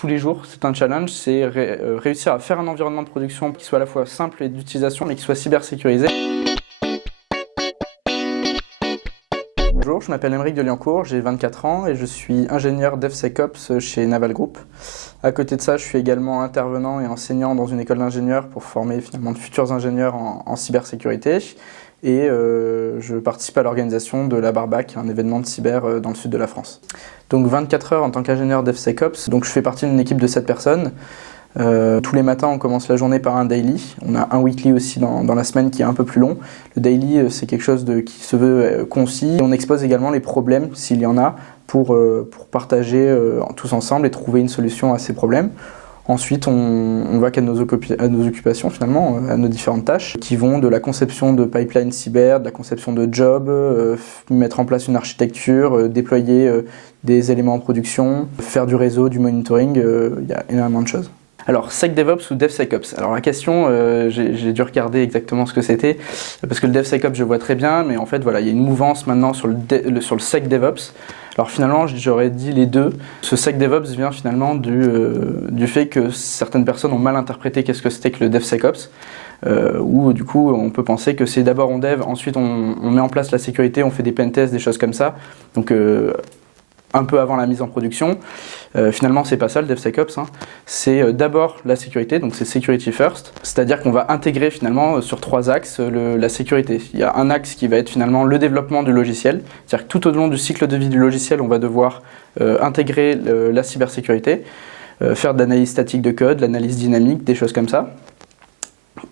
tous les jours, c'est un challenge, c'est réussir à faire un environnement de production qui soit à la fois simple et d'utilisation, mais qui soit cybersécurisé. Bonjour, je m'appelle Aymeric Deliancourt, j'ai 24 ans et je suis ingénieur DevSecOps chez Naval Group. À côté de ça, je suis également intervenant et enseignant dans une école d'ingénieurs pour former finalement de futurs ingénieurs en cybersécurité. Et je participe à l'organisation de la Barbac, un événement de cyber dans le sud de la France. Donc 24 heures en tant qu'ingénieur DevSecOps, donc je fais partie d'une équipe de 7 personnes. Tous les matins, on commence la journée par un daily. On a un weekly aussi dans la semaine qui est un peu plus long. Le daily, c'est quelque chose qui se veut concis. On expose également les problèmes, s'il y en a, pour partager tous ensemble et trouver une solution à ces problèmes. Ensuite, on va qu'à nos occupations, finalement, à nos différentes tâches, qui vont de la conception de pipeline cyber, de la conception de job, mettre en place une architecture, déployer des éléments en production, faire du réseau, du monitoring, il y a énormément de choses. Alors, SecDevOps ou DevSecOps? Alors la question, j'ai dû regarder exactement ce que c'était, parce que le DevSecOps je vois très bien, mais en fait voilà, il y a une mouvance maintenant sur le SecDevOps. Alors finalement, j'aurais dit les deux. Ce SecDevOps vient finalement du fait que certaines personnes ont mal interprété qu'est-ce que c'était que le DevSecOps, où du coup on peut penser que c'est d'abord on dev, ensuite on met en place la sécurité, on fait des pentests, des choses comme ça. Donc un peu avant la mise en production. Finalement, c'est pas ça le DevSecOps, hein. C'est d'abord la sécurité, donc c'est Security First, c'est-à-dire qu'on va intégrer finalement sur 3 axes la sécurité. Il y a un axe qui va être finalement le développement du logiciel, c'est-à-dire que tout au long du cycle de vie du logiciel, on va devoir intégrer la cybersécurité, faire de l'analyse statique de code, l'analyse dynamique, des choses comme ça.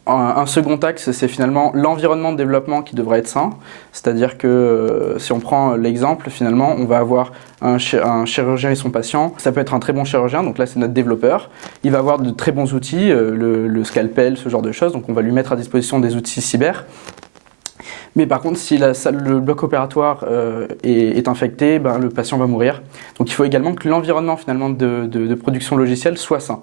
Un second axe, c'est finalement l'environnement de développement qui devrait être sain, c'est-à-dire que si on prend l'exemple, finalement, on va avoir un chirurgien et son patient. Ça peut être un très bon chirurgien, donc là c'est notre développeur. Il va avoir de très bons outils, le scalpel, ce genre de choses, donc on va lui mettre à disposition des outils cyber. Mais par contre, si le bloc opératoire est infecté, le patient va mourir. Donc il faut également que l'environnement finalement de production logicielle soit sain.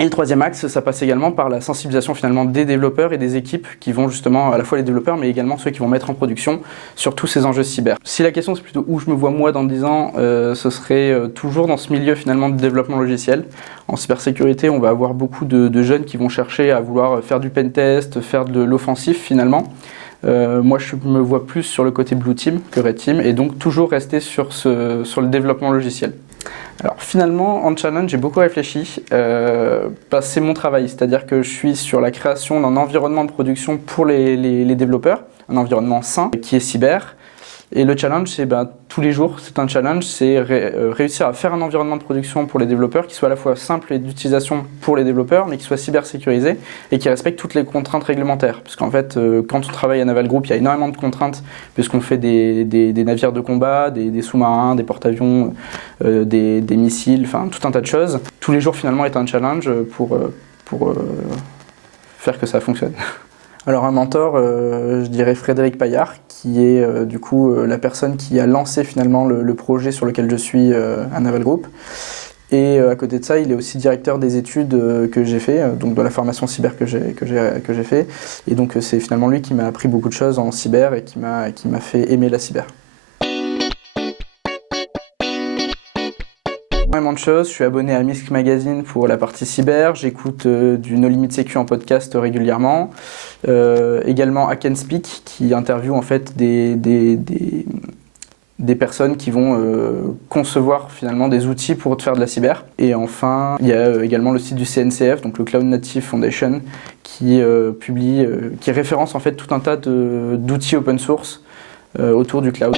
Et le troisième axe, ça passe également par la sensibilisation finalement des développeurs et des équipes qui vont justement, à la fois les développeurs, mais également ceux qui vont mettre en production sur tous ces enjeux cyber. Si la question c'est plutôt où je me vois moi dans 10 ans, ce serait toujours dans ce milieu finalement de développement logiciel. En cybersécurité, on va avoir beaucoup de jeunes qui vont chercher à vouloir faire du pentest, faire de l'offensif finalement. Moi, je me vois plus sur le côté Blue Team que Red Team, et donc toujours rester sur le développement logiciel. Alors finalement, en challenge, j'ai beaucoup réfléchi. C'est mon travail, c'est-à-dire que je suis sur la création d'un environnement de production pour les développeurs, un environnement sain qui est cyber. Et le challenge, c'est tous les jours, c'est un challenge, c'est réussir à faire un environnement de production pour les développeurs qui soit à la fois simple et d'utilisation pour les développeurs, mais qui soit cybersécurisé et qui respecte toutes les contraintes réglementaires. Parce qu'en fait, quand on travaille à Naval Group, il y a énormément de contraintes, puisqu'on fait des navires de combat, des sous-marins, des porte-avions, des missiles, enfin tout un tas de choses. Tous les jours, finalement, est un challenge pour faire que ça fonctionne. Alors un mentor, je dirais Frédéric Paillard, qui est du coup la personne qui a lancé finalement le projet sur lequel je suis à Naval Group. Et à côté de ça, il est aussi directeur des études que j'ai fait, donc de la formation cyber que j'ai fait. Et donc c'est finalement lui qui m'a appris beaucoup de choses en cyber et qui m'a fait aimer la cyber. Énormément de choses, je suis abonné à Misc Magazine pour la partie cyber, j'écoute du No Limit Sécu en podcast régulièrement, également Hack and Speak qui interviewe en fait des personnes qui vont concevoir finalement des outils pour faire de la cyber. Et enfin, il y a également le site du CNCF, donc le Cloud Native Foundation, qui qui référence en fait tout un tas d'outils open source autour du cloud.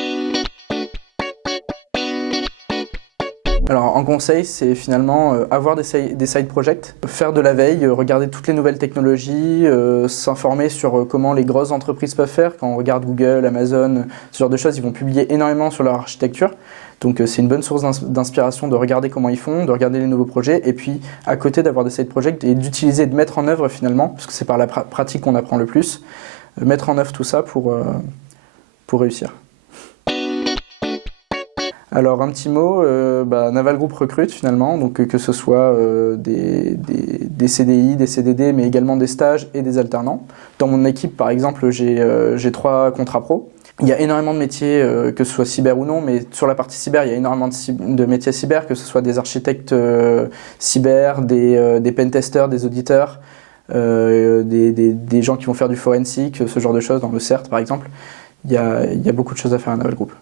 Alors en conseil, c'est finalement avoir des side projects, faire de la veille, regarder toutes les nouvelles technologies, s'informer sur comment les grosses entreprises peuvent faire. Quand on regarde Google, Amazon, ce genre de choses, ils vont publier énormément sur leur architecture. Donc c'est une bonne source d'inspiration de regarder comment ils font, de regarder les nouveaux projets, et puis à côté d'avoir des side projects et d'utiliser, de mettre en œuvre finalement, parce que c'est par la pratique qu'on apprend le plus, mettre en œuvre tout ça pour réussir. Alors un petit mot, Naval Group recrute finalement, donc que ce soit des CDI, des CDD, mais également des stages et des alternants. Dans mon équipe par exemple, j'ai 3 contrats pro. Il y a énormément de métiers, que ce soit cyber ou non, mais sur la partie cyber, il y a énormément de métiers cyber, que ce soit des architectes cyber, des pentesters, des auditeurs, des gens qui vont faire du forensic, ce genre de choses, dans le CERT par exemple. Il y a beaucoup de choses à faire à Naval Group.